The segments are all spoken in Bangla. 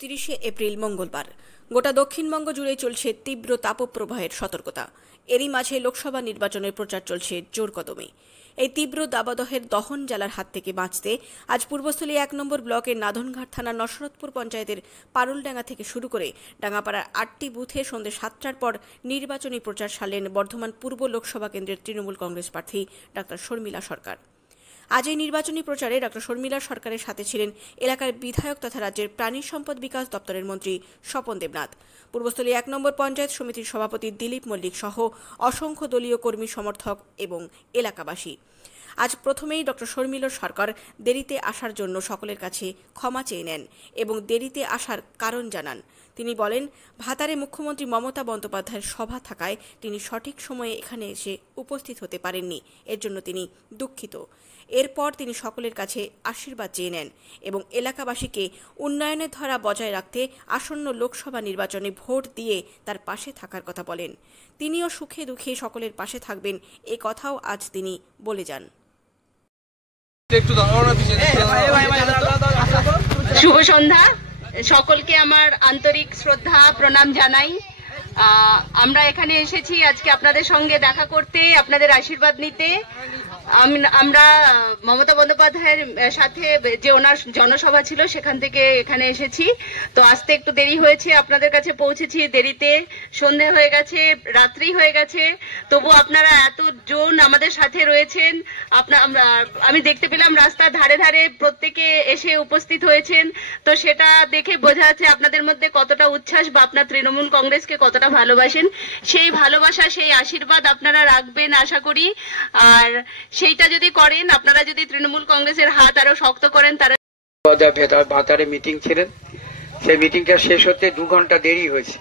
30 এপ্রিল মঙ্গলবার গোটা দক্ষিণবঙ্গ জুড়ে চলছে তীব্র তাপপ্রবাহের সতর্কতা। এরই মাঝে লোকসভা নির্বাচনের প্রচার চলছে জোর কদমে। এই তীব্র দাবদাহের দহন জ্বালার হাত থেকে বাঁচতে আজ পূর্বস্থলী 1 নম্বর ব্লকের নাধনঘাট থানার নসরতপুর পঞ্চায়েতের পারুলডাঙ্গা থেকে শুরু করে ডাঙ্গাপাড়ার 8টি বুথে সন্ধ্যে 7টার পর নির্বাচনী প্রচার সারলেন বর্ধমান পূর্ব লোকসভা কেন্দ্রের তৃণমূল কংগ্রেস প্রার্থী ডা শর্মিলা সরকার। আজ এই নির্বাচনী প্রচারে ডা শর্মিলা সরকারের সাথে ছিলেন এলাকার বিধায়ক তথা রাজ্যের প্রাণী সম্পদ বিকাশ দপ্তরের মন্ত্রী স্বপন দেবনাথ, পূর্বস্থলী 1 নম্বর পঞ্চায়েত সমিতির সভাপতি দিলীপ মল্লিক সহ অসংখ্য দলীয় কর্মী সমর্থক এবং এলাকাবাসী। আজ প্রথমেই ডা শর্মিলা সরকার দেরিতে আসার জন্য সকলের কাছে ক্ষমা চেয়ে নেন এবং দেরিতে আসার কারণ জানান। তিনি বলেন, ভাতারে মুখ্যমন্ত্রী মমতা বন্দ্যোপাধ্যায়ের সভা থাকায় তিনি সঠিক সময়ে এখানে এসে উপস্থিত হতে পারেননি, এর জন্য তিনি দুঃখিত। এরপর তিনি সকলের কাছে আশীর্বাদ চেয়ে নেন এবং এলাকাবাসীকে উন্নয়নের ধারা বজায় রাখতে আসন্ন লোকসভা নির্বাচনে ভোট দিয়ে তার পাশে থাকার কথা বলেন। তিনিও সুখে দুঃখে সকলের পাশে থাকবেন, এ কথাও আজ তিনি বলে যান। শুভ সন্ধ্যা, সকলকে আমার আন্তরিক শ্রদ্ধা প্রণাম জানাই। আমরা এখানে এসেছি আজকে আপনাদের সঙ্গে দেখা করতে, আপনাদের আশীর্বাদ নিতে। আমরা মমতা বন্দ্যোপাধ্যায়ের সাথে যে ওনার জনসভা ছিল সেখান থেকে এখানে এসেছি। তো আসতে একটু দেরি হয়েছে, আপনাদের কাছে পৌঁছেছি দেরিতে, সন্ধে হয়ে গেছে, রাত্রি হয়ে গেছে, তবু আপনারা এতজন আমাদের সাথে রয়েছেন। আমি দেখতে পেলাম রাস্তার ধারে ধারে প্রত্যেকে এসে উপস্থিত হয়েছেন। তো সেটা দেখে বোঝা যাচ্ছে আপনাদের মধ্যে কতটা উচ্ছ্বাস বা আপনার তৃণমূল কংগ্রেসকে কতটা ভালোবাসেন। সেই ভালোবাসা, সেই আশীর্বাদ আপনারা রাখবেন আশা করি। আর সেইটা যদি করেন, আপনারা যদি তৃণমূল কংগ্রেসের হাত আরো শক্ত করেন, তারা ভাতারে মিটিং ছিলেন, সেই মিটিংটা শেষ হতে 2 ঘন্টা দেরি হয়েছে।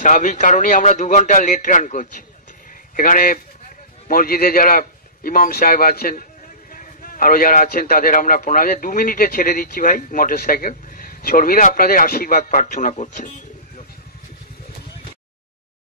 স্বাভাবিক কারণেই আমরা 2 ঘন্টা লেট রান করছি। এখানে মসজিদে যারা ইমাম সাহেব আছেন, আরো যারা আছেন, তাদের আমরা 2 মিনিটে ছেড়ে দিচ্ছি ভাই মোটরসাইকেল। শর্মিলা আপনাদের আশীর্বাদ প্রার্থনা করছেন।